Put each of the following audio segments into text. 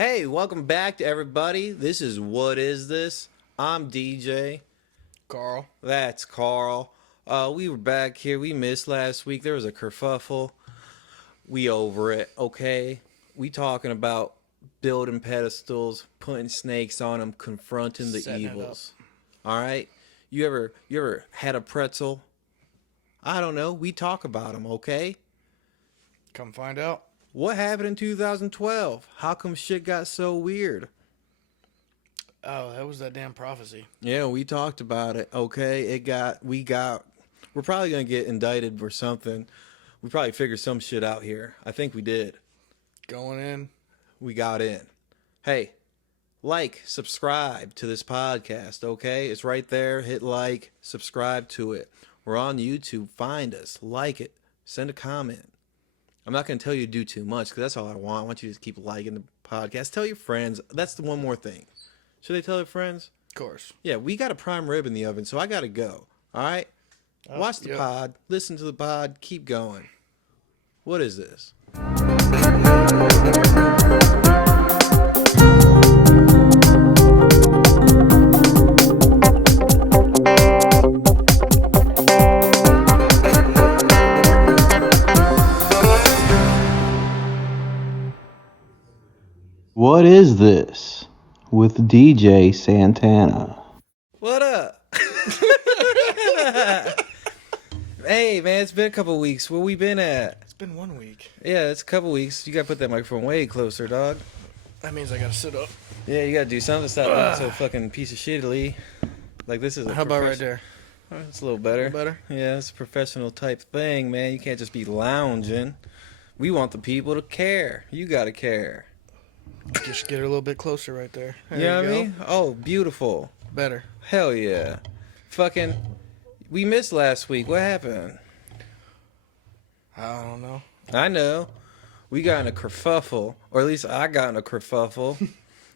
Hey, welcome back to everybody. This is What Is This? I'm DJ. Carl. That's Carl. We were back here. We missed last week. There was a kerfuffle. We over it, okay? We talking about building pedestals, putting snakes on them, confronting the Setting it evils. All right? You ever had a pretzel? I don't know. We talk about them, okay? Come find out. What happened in 2012? How come shit got so weird? Oh, that was that damn prophecy. Yeah, we talked about it. Okay, we're probably gonna get indicted or something. We probably figured some shit out here. I think we did. Going in. We got in. Hey, subscribe to this podcast, okay? It's right there. Hit like, subscribe to it. We're on YouTube. Find us, like it, send a comment. I'm not going to tell you to do too much because that's all I want. I want you to keep liking the podcast. Tell your friends. That's the one more thing. Should they tell their friends? Of course. Yeah, we got a prime rib in the oven, so I got to go. All right? Watch the pod. Listen to the pod. Keep going. What is this? What is this with DJ Santana? What up? Hey, man, it's been a couple weeks. Where we been at? It's been 1 week. Yeah, it's a couple weeks. You got to put that microphone way closer, dog. That means I gotta sit up. Yeah, you got to do something to stop being so fucking piece of shittily. Like, this is a How about right there? It's a little better. A little better? Yeah, it's a professional type thing, man. You can't just be lounging. We want the people to care. You got to care. Just get her a little bit closer right there. You know what I mean? Oh, beautiful. Better. Hell yeah. Fucking, we missed last week. What happened? I don't know. I know. We got in a kerfuffle, or at least I got in a kerfuffle.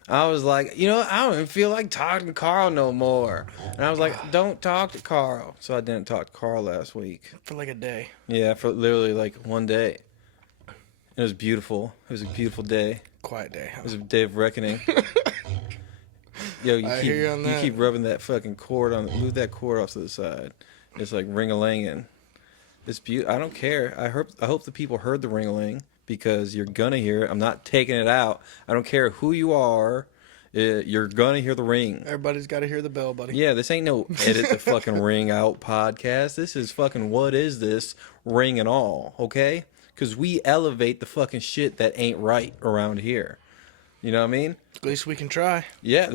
I was like, I don't even feel like talking to Carl no more. And I was like, don't talk to Carl. So I didn't talk to Carl last week. For like a day. Yeah, for literally like one day. It was beautiful. It was a beautiful day. Quiet day. Huh? It was a day of reckoning. Yo, you keep rubbing that fucking cord on. Move that cord off to the side. It's like ring-a-linging. It's beautiful. I don't care. I hope the people heard the ring-a-ling because you're gonna hear it. I'm not taking it out. I don't care who you are. You're gonna hear the ring. Everybody's got to hear the bell, buddy. Yeah, this ain't no edit the fucking ring out podcast. This is fucking What Is This ring and all, okay? Because we elevate the fucking shit that ain't right around here. You know what I mean? At least we can try. Yeah,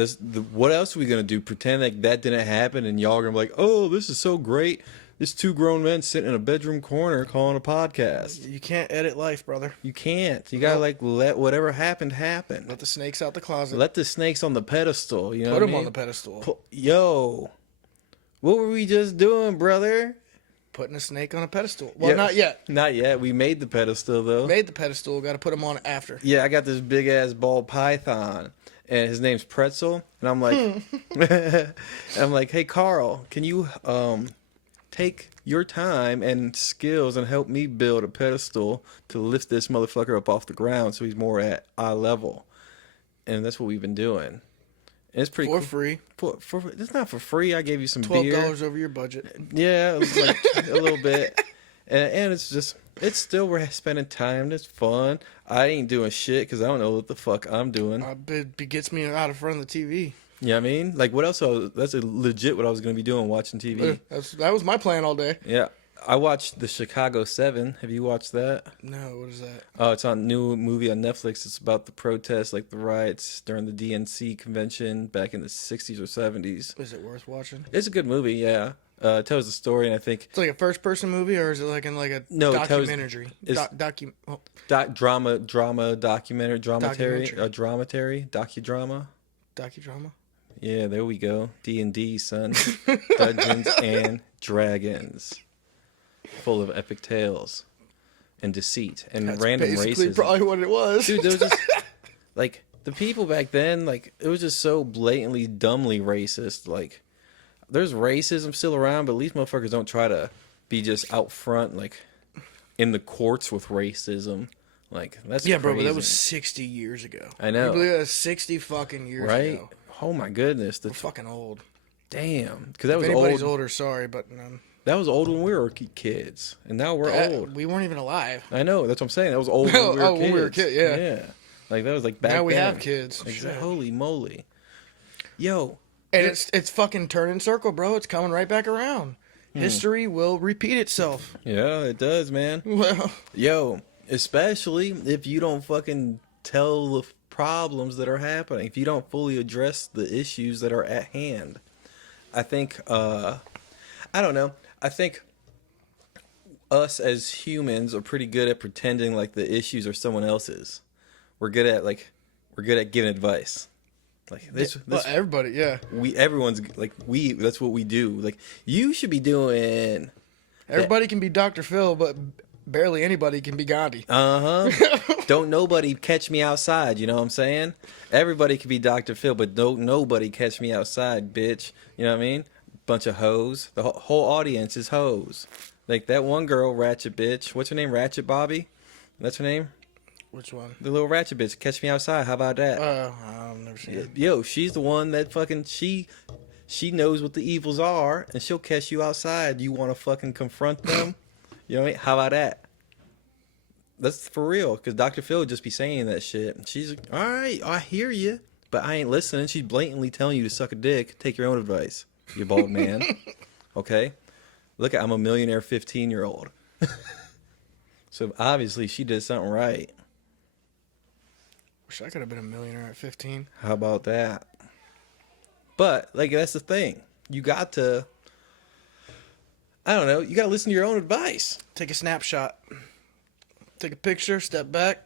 what else are we going to do? Pretend like that didn't happen and y'all are going to be like, oh, this is so great. This two grown men sitting in a bedroom corner calling a podcast. You can't edit life, brother. You can't. You got to let whatever happened happen. Let the snakes out the closet. Let the snakes on the pedestal. You know Put them on the pedestal. What were we just doing, brother? Putting a snake on a pedestal. Well, not yet. Not yet. We made the pedestal, though. Made the pedestal. Got to put him on after. Yeah, I got this big-ass ball python, and his name's Pretzel. And I'm like, hey, Carl, can you take your time and skills and help me build a pedestal to lift this motherfucker up off the ground so he's more at eye level? And that's what we've been doing. It's pretty for cool. Free. It's not for free. I gave you some beer. $12 over your budget. Yeah, it was like a little bit. And it's still we're spending time. It's fun. I ain't doing shit because I don't know what the fuck I'm doing. It gets me out in front of the TV. You know what I mean? Like, what else? That's legit what I was going to be doing, watching TV. That was my plan all day. Yeah. I watched the Chicago 7. Have you watched that? No, what is that? Oh, it's a new movie on Netflix. It's about the protests, like the riots during the DNC convention back in the 60s or 70s. Is it worth watching? It's a good movie, yeah. It tells the story, and I think... It's like a first-person movie, or is it like in like a documentary? Documentary, docudrama. Docudrama? Yeah, there we go. D&D, son. Dungeons and Dragons. Full of epic tales and deceit and That's random basically racism. Probably what it was. Dude, there was just like the people back then, like it was just so blatantly, dumbly racist. Like there's racism still around, but at least motherfuckers don't try to be just out front, like in the courts with racism. Like, that's yeah, crazy. bro, but that was 60 years ago. I know. You believe that was 60 fucking years ago? Oh my goodness. We're fucking old. Damn. Because that if was anybody's old. older, sorry, but That was old when we were kids, and now we're old. We weren't even alive. I know. That's what I'm saying. That was old when we were kids. When we were kids, yeah. Yeah. Like, that was like back then. Now we have kids. Exactly. Holy moly. Yo. And it's fucking turning circle, bro. It's coming right back around. History will repeat itself. Yeah, it does, man. Well, yo, especially if you don't fucking tell the problems that are happening, if you don't fully address the issues that are at hand. I think, I don't know. I think us as humans are pretty good at pretending like the issues are someone else's. We're good at giving advice. Like this, everybody, yeah. Everyone's like that's what we do. Like, you should be doing. Everybody can be Dr. Phil, but barely anybody can be Gandhi. Don't nobody catch me outside, you know what I'm saying? Everybody can be Dr. Phil, but don't nobody catch me outside, bitch. You know what I mean? Bunch of hoes. The whole audience is hoes. Like that one girl, Ratchet bitch. What's her name? Ratchet Bobby? That's her name? Which one? The little ratchet bitch. Catch me outside. How about that? I've never seen it. Yo, she's the one that fucking she knows what the evils are, and she'll catch you outside. You want to fucking confront them? You know what I mean? How about that? That's for real. Because Dr. Phil would just be saying that shit. And she's like, all right, I hear you, but I ain't listening. She's blatantly telling you to suck a dick. Take your own advice, you bald man. Okay? Look, I'm a millionaire 15-year-old. So obviously she did something right. Wish I could have been a millionaire at 15. How about that? But, like, that's the thing. You got to, I don't know, you got to listen to your own advice. Take a snapshot. Take a picture, step back.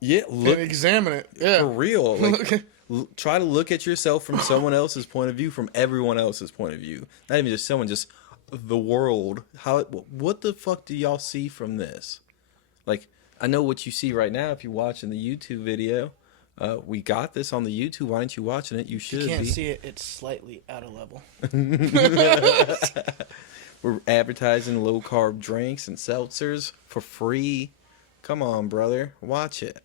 Yeah, look. And examine it. Yeah. For real. Like, try to look at yourself from someone else's point of view, from everyone else's point of view. Not even just someone, just the world. What the fuck do y'all see from this? Like, I know what you see right now if you're watching the YouTube video. We got this on the YouTube. Why aren't you watching it? You should be. You can't see it. It's slightly out of level. We're advertising low-carb drinks and seltzers for free. Come on, brother. Watch it.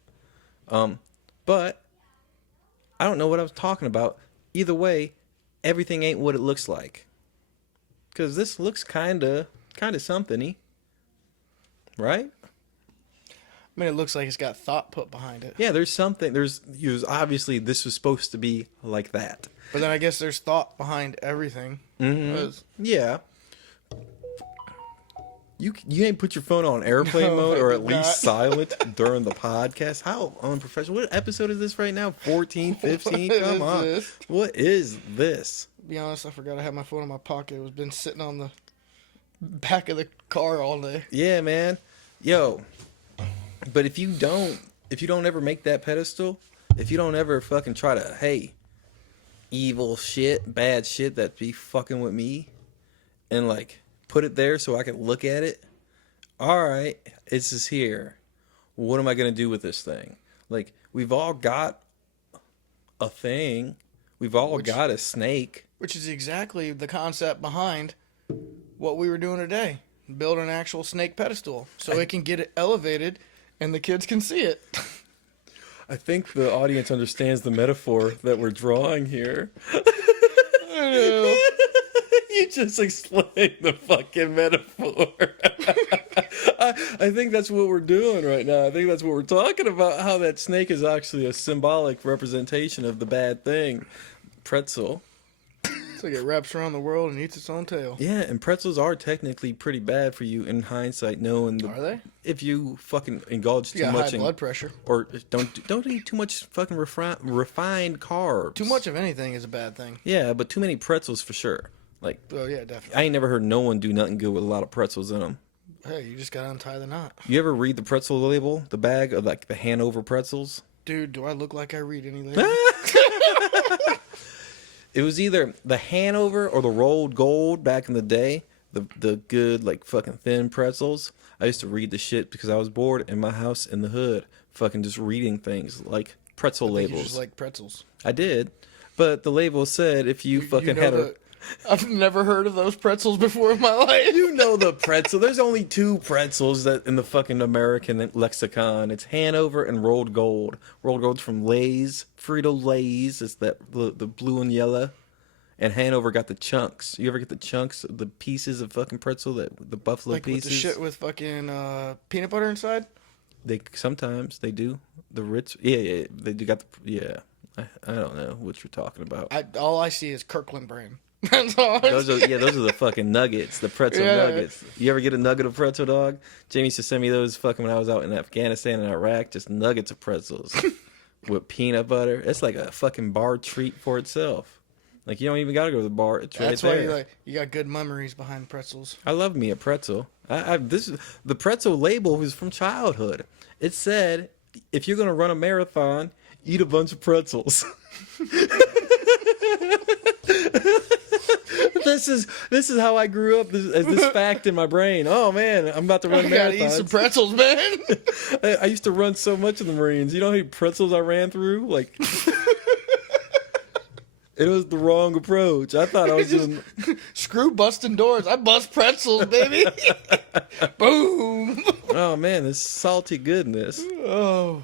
But I don't know what I was talking about. Either way, everything ain't what it looks like. Because this looks kind of something-y. Right? I mean, it looks like it's got thought put behind it. Yeah, there's something. There's obviously this was supposed to be like that. But then I guess there's thought behind everything. Mm-hmm. Yeah. You ain't put your phone on airplane mode or at least silent during the podcast. How unprofessional. What episode is this right now? 14, 15? Come on. This? What is this? To be honest, I forgot I had my phone in my pocket. It was been sitting on the back of the car all day. Yeah, man. Yo. But if you don't ever make that pedestal, if you don't ever fucking try to, hey, evil shit, bad shit that be fucking with me, and like put it there so I can look at it. All right, it's just here. What am I gonna do with this thing? Like, we've all got a thing. We've all got a snake. Which is exactly the concept behind what we were doing today. Build an actual snake pedestal so it can get it elevated and the kids can see it. I think the audience understands the metaphor that we're drawing here. I know. You just explained the fucking metaphor. I think that's what we're doing right now. I think that's what we're talking about, how that snake is actually a symbolic representation of the bad thing. Pretzel. It's like it wraps around the world and eats its own tail. Yeah, and pretzels are technically pretty bad for you in hindsight, knowing Are they? If you fucking indulge too much high blood pressure. Or don't eat too much fucking refined carbs. Too much of anything is a bad thing. Yeah, but too many pretzels for sure. Like, oh yeah, definitely. I ain't never heard no one do nothing good with a lot of pretzels in them. Hey, you just gotta untie the knot. You ever read the pretzel label, the bag of like the Hanover pretzels? Dude, do I look like I read any label? It was either the Hanover or the Rolled Gold back in the day. The good, like, fucking thin pretzels. I used to read the shit because I was bored in my house in the hood. Fucking just reading things like pretzel labels. You just like pretzels. I did. But the label said if you fucking had a... I've never heard of those pretzels before in my life. You know the pretzel. There's only two pretzels that in the fucking American lexicon. It's Hanover and Rolled Gold. Rolled Gold's from Lay's, Frito-Lay's. It's that the blue and yellow. And Hanover got the chunks. You ever get the chunks, the pieces of fucking pretzel, the buffalo Like pieces? with the shit with fucking peanut butter inside? They sometimes they do the Ritz. Yeah, they do got the yeah. I don't know what you're talking about. All I see is Kirkland brand. That's all Those are the fucking nuggets, the pretzel nuggets. You ever get a nugget of pretzel, dog? Jamie used to send me those fucking when I was out in Afghanistan and Iraq, just nuggets of pretzels with peanut butter. It's like a fucking bar treat for itself. Like you don't even gotta go to the bar. It's right there. That's why you got good memories behind pretzels. I love me a pretzel. The pretzel label was from childhood. It said, if you're gonna run a marathon, eat a bunch of pretzels. This is how I grew up as this fact in my brain. Oh man, I'm about to run You gotta eat marathons. some pretzels, man. I used to run so much in the Marines. You know how many pretzels I ran through? Like, it was the wrong approach. I thought I was doing. Screw busting doors. I bust pretzels, baby. Boom. Oh man, this salty goodness. Oh.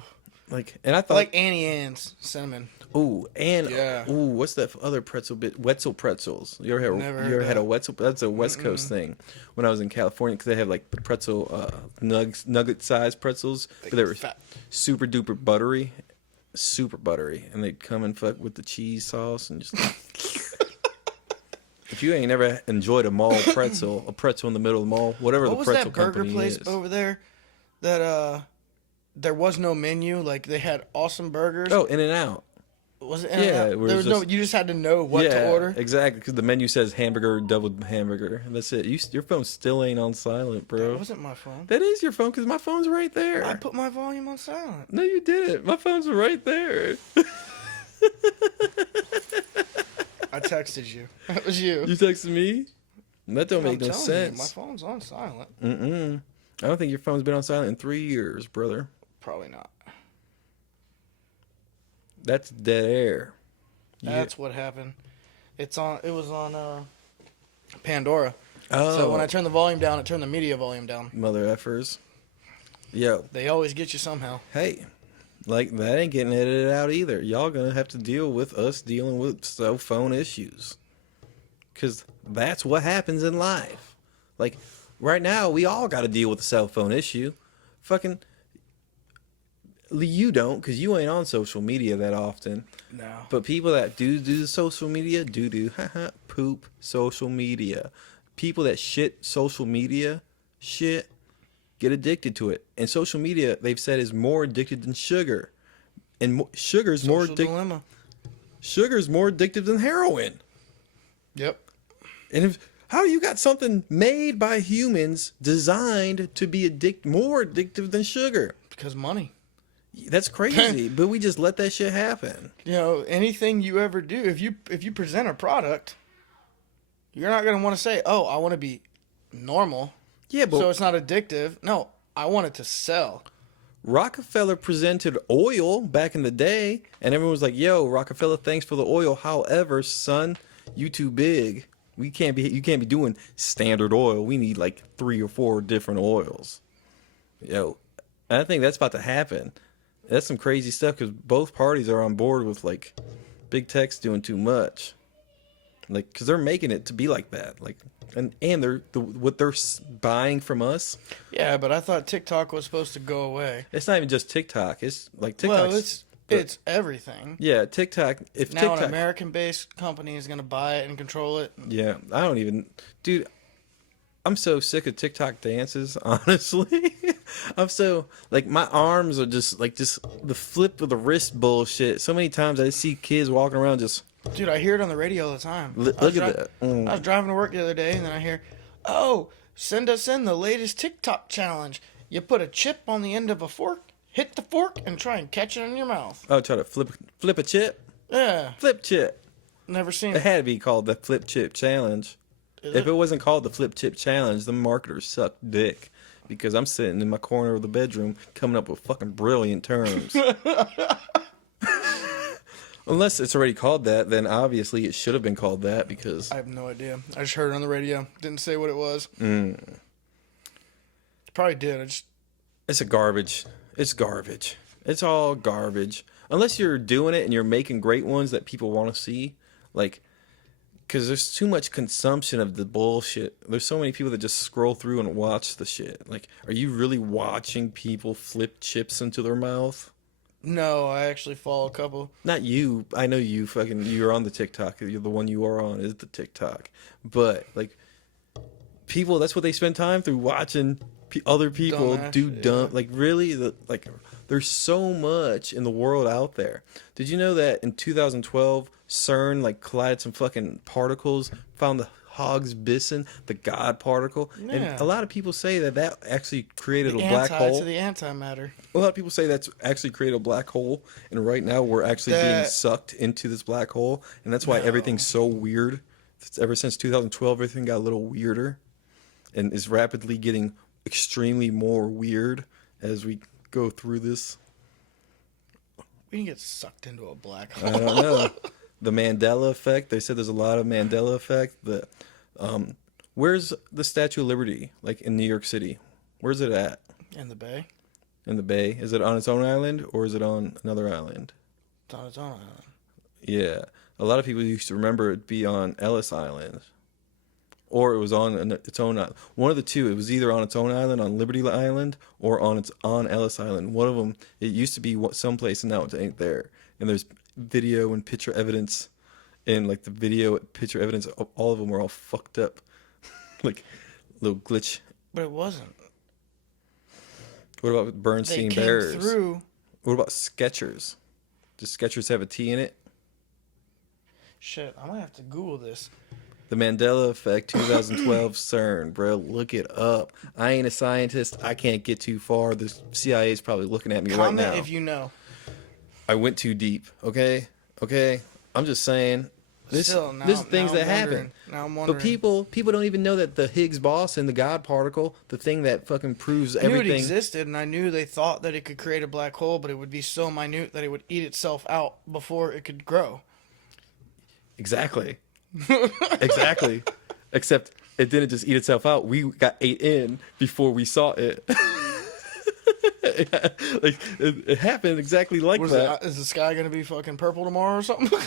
And I thought Like Annie Ann's cinnamon. ooh, and Yeah. ooh, what's that other pretzel bit? Wetzel pretzels. You ever had a Wetzel? That's a West Coast thing. When I was in California, because they have like the pretzel nugget sized pretzels, but they were fat. super duper buttery, and they'd come and fuck with the cheese sauce and just. If you ain't never enjoyed a mall pretzel, a pretzel in the middle of the mall, whatever What the was pretzel that burger company place is. over there that there was no menu? Like they had awesome burgers. Oh, In and Out. Was it? Yeah, There where was it's no. just- You just had to know what to order. Exactly, because the menu says hamburger, double hamburger. And that's it. Your phone still ain't on silent, bro. That wasn't my phone. That is your phone, because my phone's right there. I put my volume on silent. No, you didn't. My phone's right there. I texted you. That was you. You texted me? That don't make I'm no telling sense. You, my phone's on silent. I don't think your phone's been on silent in 3 years, brother. Probably not. That's dead air. That's what happened. It was on Pandora. Oh. So when I turn the volume down, it turned the media volume down. Mother effers. Yo, They always get you somehow. hey, like that ain't getting edited out either. Y'all gonna have to deal with us dealing with cell phone issues. Because that's what happens in life. Like, right now, we all got to deal with the cell phone issue. Fucking, you don't, because you ain't on social media that often. No. But people that do the social media, poop social media. People that shit social media, get addicted to it. And social media, they've said, is more addicted than sugar. And sugar's more Social dilemma. Sugar's more addictive than heroin. Yep. And how you got something made by humans designed to be more addictive than sugar? Because money. That's crazy, but we just let that shit happen. You know, anything you ever do, if you present a product, you're not gonna want to say, "Oh, I want to be normal." Yeah, but So it's not addictive. No, I want it to sell. Rockefeller presented oil back in the day, and everyone was like, "Yo, Rockefeller, thanks for the oil. However, son, you too big. You can't be doing standard oil. We need like 3 or 4 different oils." Yo, I think that's about to happen. That's some crazy stuff because both parties are on board with like big tech's doing too much. Like, because they're making it to be like that. Like, and they're what they're buying from us. Yeah, but I thought TikTok was supposed to go away. It's not even just TikTok. It's like TikTok. Well, it's everything. Yeah, TikTok. If Now TikTok, an American-based company is gonna buy it and control it. yeah, I don't even, dude. I'm so sick of TikTok dances. Honestly, I'm so like my arms are just the flip of the wrist bullshit. So many times I see kids walking around just. Dude, I hear it on the radio all the time. Look at that. I was driving to work the other day, and then I hear, "Oh, send us in the latest TikTok challenge. You put a chip on the end of a fork, hit the fork, and try and catch it in your mouth." Oh, try to flip a chip. Yeah, Flip chip. never seen It it. had to be called the flip chip challenge. If it wasn't called the flip chip challenge, the marketers suck dick. Because I'm sitting in my corner of the bedroom coming up with fucking brilliant terms. Unless it's already called that, then obviously it should have been called that because I have no idea. I just heard it on the radio. Didn't say what it was. Probably did. it's a garbage. It's garbage. It's all garbage. Unless you're doing it and you're making great ones that people want to see, like, because there's too much consumption of the bullshit. There's so many people that just scroll through and watch the shit. Like, are you really watching people flip chips into their mouth? No, I actually follow a couple. Not you. I know you fucking, you're on the TikTok. You're the one you are on is the TikTok. But, like, people, that's what they spend time through, watching other people Dumbass do shit, dumb. yeah. Like, really? Like, there's so much in the world out there. Did you know that in 2012, CERN, like, collided some fucking particles, found the Higgs boson, the God particle? Yeah. And a lot of people say that that actually created The a black anti hole. to the antimatter. A lot of people say that's actually created a black hole, and right now we're actually being That- sucked into this black hole, and that's why No. everything's so weird. Ever since 2012, everything got a little weirder, and is rapidly getting extremely more weird as we go through this. We can get sucked into a black I hole. don't know. The Mandela effect. They said there's a lot of Mandela effect. Where's the Statue of Liberty? Like in New York City, where's it at? In the bay. In the Bay? Is it on its own island or is it on another island? It's on its own island. Yeah, a lot of people used to remember it be on Ellis Island, or it was on its own island. One of the two. It was either on its own island, on Liberty Island, or on Ellis Island. One of them. It used to be someplace, and now it ain't there. And there's video and picture evidence, and like the video picture evidence, all of them were all fucked up, like little glitch. But it wasn't. What about They Bernstein came Bears? through. What about Skechers? Does Skechers have a T in it? Shit, I'm gonna have to Google this. The Mandela Effect 2012 CERN, bro. Look it up. I ain't a scientist. I can't get too far. The CIA is probably looking at me right Comment now. if you know. I went too deep. Okay? I'm just saying. This is things that happen. Now I'm wondering. But people don't even know that the Higgs boson, the God particle, the thing that fucking proves I knew it everything. existed, and I knew they thought that it could create a black hole, but it would be so minute that it would eat itself out before it could grow. Exactly. Exactly. Except it didn't just eat itself out. We got ate in before we saw it. Like it happened exactly like that. Is the sky gonna be fucking purple tomorrow or something?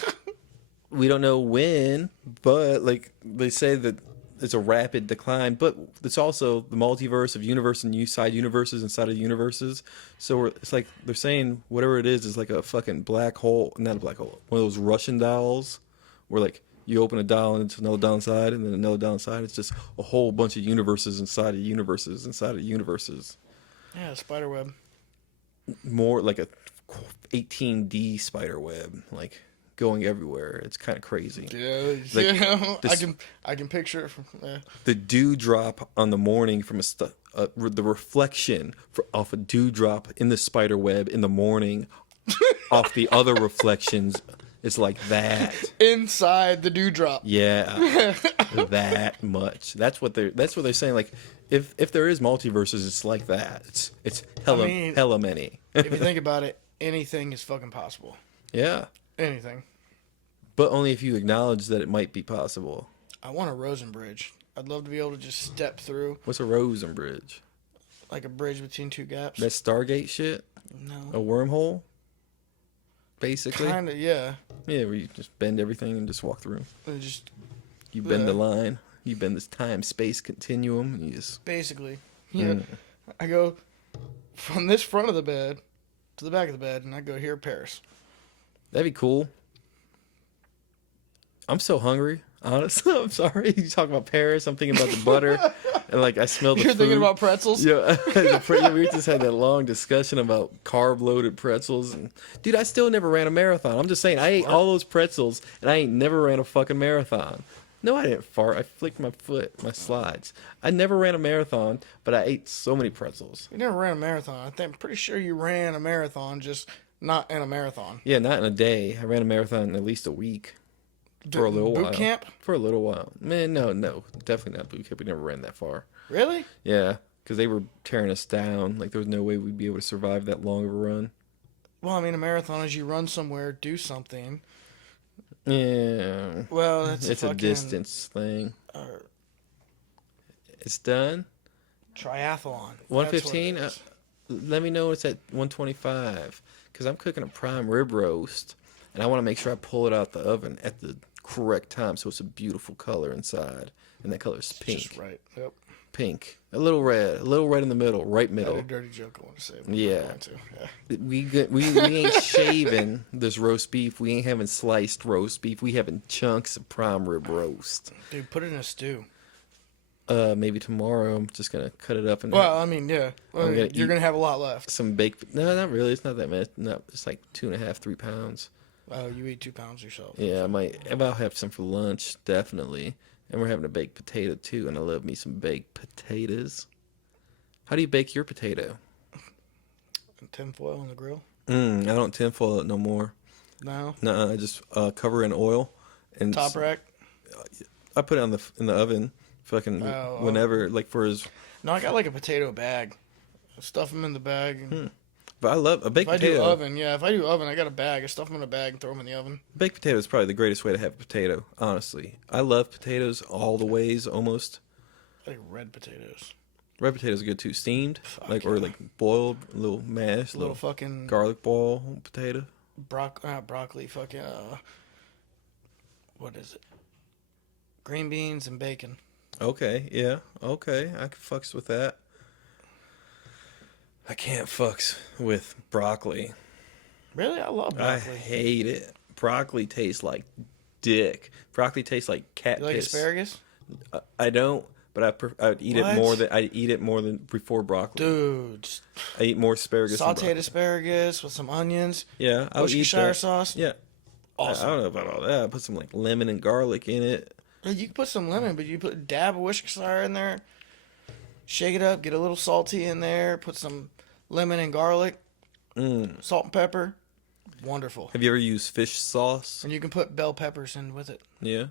We don't know when, but like they say that it's a rapid decline. But it's also the multiverse of universe and side universes inside of universes. So it's like they're saying whatever it is like a fucking black hole, not a black hole, one of those Russian dolls, where like you open a dial and it's another dial inside, and then another dial inside. It's just a whole bunch of universes inside of universes inside of universes. Yeah, spider web. More like a 18D spider web, like going everywhere. It's kind of crazy. Yeah, Like, yeah. this- I can picture it from. Yeah. The dewdrop on the morning from the reflection off a dewdrop in the spider web in the morning off the other reflections is like that. Inside the dewdrop. Yeah, that much. That's what they're saying. Like, if there is multiverses, it's like that. It's hella I mean, hella many. If you think about it, anything is fucking possible. Yeah, Anything. but only if you acknowledge that it might be possible. I want a Rosen Bridge. I'd love to be able to just step through What's a Rosen Bridge? like a bridge between two gaps. That Stargate shit? A No. wormhole? Basically? Kind of, yeah. Yeah, where you just bend everything and just walk through. And just You bend the Yeah. line. You bend this time-space continuum. And you just... basically, yeah. I go from this front of the bed to the back of the bed, and I go here, Paris. That'd be cool. I'm so hungry. Honestly, I'm sorry. You talk about Paris. I'm thinking about the butter, and like I smell the You're food. thinking about pretzels? Yeah, we just had that long discussion about carb-loaded pretzels. And dude, I still never ran a marathon. I'm just saying, I ate all those pretzels, and I ain't never ran a fucking marathon. No, I didn't fart. I flicked my foot, my slides. I never ran a marathon, but I ate so many pretzels. You never ran a marathon. I'm pretty sure you ran a marathon, just not in a marathon. Yeah, not in a day. I ran a marathon in at least a week. For a little while. Boot camp? For a little while. Man, no. Definitely not boot camp. We never ran that far. Really? Yeah, because they were tearing us down. Like, there was no way we'd be able to survive that long of a run. Well, I mean, a marathon is you run somewhere, do something. Yeah. Well, that's It's a distance thing. It's done. Triathlon. 115. Let me know it's at 125 because I'm cooking a prime rib roast, and I want to make sure I pull it out the oven at the correct time so it's a beautiful color inside, and that color is pink. Just right. Yep. Pink, a little red in the middle, right I middle. had a dirty joke I want to say. But Yeah. I'm not going to. Yeah. We ain't shaving this roast beef. We ain't having sliced roast beef. We having chunks of prime rib roast. Dude, put it in a stew. Maybe tomorrow I'm just gonna cut it up and Well, I mean, yeah. Well, gonna you're eat- going to have a lot left. some baked. No, not really. It's not that much. No, it's like 2.5, 3 pounds. Oh, you eat 2 pounds yourself. Yeah, I might. I'll have some for lunch, definitely. And we're having a baked potato too, and I love me some baked potatoes. How do you bake your potato? Tinfoil on the grill? I don't tinfoil it no more. No. No, I just cover it in oil and Top rack? I put it in the oven, fucking whenever, like for his. No, I got like a potato bag. Stuff them in the bag. And But I love a baked If I potato. do oven, yeah. If I do oven, I got a bag. I stuff them in a bag and throw them in the oven. Baked potato is probably the greatest way to have a potato. Honestly, I love potatoes all the ways almost. I like red potatoes. Red potatoes are good too, steamed, Fuck or yeah. like boiled, a little mashed, Little fucking garlic ball potato. broccoli. Fucking what is it? Green beans and bacon. Okay, yeah, okay, I can fucks with that. I can't fucks with broccoli. Really, I love I broccoli. hate it. Broccoli tastes like dick. Broccoli tastes like cat You like piss. asparagus, I don't, but I would eat What? I eat it more than before broccoli. dude? I eat more asparagus. than Sautéed broccoli. asparagus with some onions, Yeah, I would eat Worcestershire that. sauce. Yeah, Awesome. I don't know about all that. I put some like lemon and garlic in it. Yeah, you can put some lemon, but you put a dab of Worcestershire in there. Shake it up, get a little salty in there. Put some lemon and garlic, salt and pepper. Wonderful. Have you ever used fish sauce? And you can put bell peppers in with it. Yeah.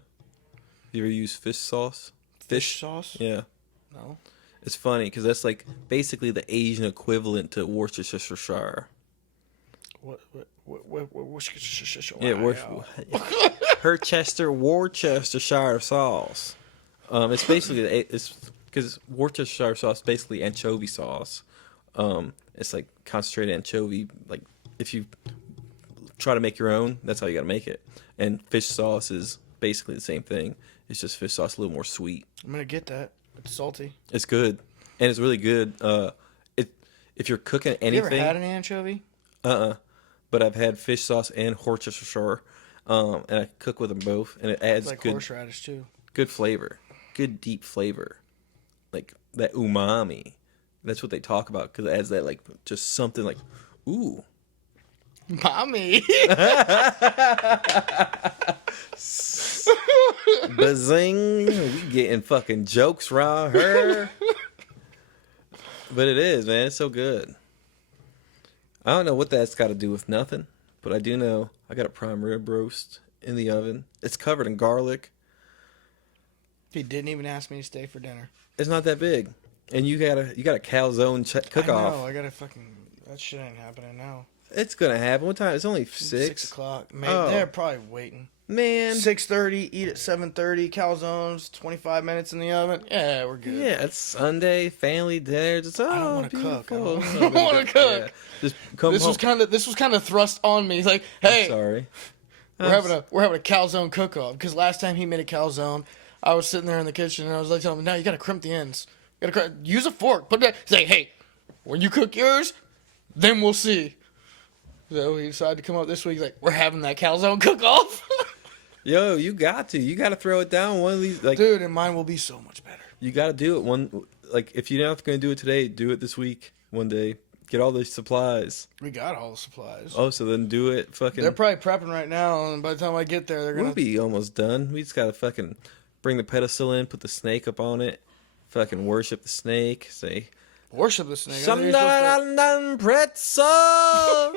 You ever used fish sauce? Fish sauce? Yeah. No. It's funny because that's like basically the Asian equivalent to Worcestershire. What Worcestershire? Yeah, Worcestershire sauce. It's basically it's because Worcestershire sauce is basically anchovy sauce. It's like concentrated anchovy. Like if you try to make your own, that's how you got to make it. And fish sauce is basically the same thing. It's just fish sauce a little more sweet. I'm gonna get that. It's salty. It's good, and it's really good. If you're cooking anything, You ever had an anchovy? but I've had fish sauce and Worcestershire, and I cook with them both, and it adds It's like good horseradish too. good flavor, good deep flavor, like that umami. That's what they talk about because it adds that like just something like, ooh. Mommy. Bazing, we getting fucking jokes around her. But it is, man. It's so good. I don't know what that's got to do with nothing, but I do know I got a prime rib roast in the oven. It's covered in garlic. He didn't even ask me to stay for dinner. It's not that big, and you got a calzone cook I off. know. I gotta fucking. That shit ain't happening now. It's gonna happen. What time? It's only 6. 6 o'clock. Man, Oh. they're probably waiting. Man. 6:30. Eat at 7:30. Calzones. 25 minutes in the oven. Yeah, we're good. Yeah, it's Sunday, family dinner. Just, I don't wanna cook. I beautiful. don't wanna cook. Yeah. Just come This home. was kind of thrust on me. He's like, hey, Sorry. we're having a calzone cook off because last time he made a calzone, I was sitting there in the kitchen and I was like telling him, no, you gotta crimp the ends. You gotta use a fork. Put that. He's like, hey, when you cook yours, then we'll see. So he decided to come up this week. He's like, we're having that calzone cook off. Yo, you got to throw it down one of these. Like, Dude, and mine will be so much better. you got to do it one. Like, if you're not going to do it today, do it this week. One day, get all the supplies. We got all the supplies. Oh, so then do it. Fucking. They're probably prepping right now, and by the time I get there, they're gonna. We'll be almost done. We just got to fucking bring the pedestal in, put the snake up on it, fucking worship the snake. Say, Worship the snake. I think you're supposed Shandan pretzel.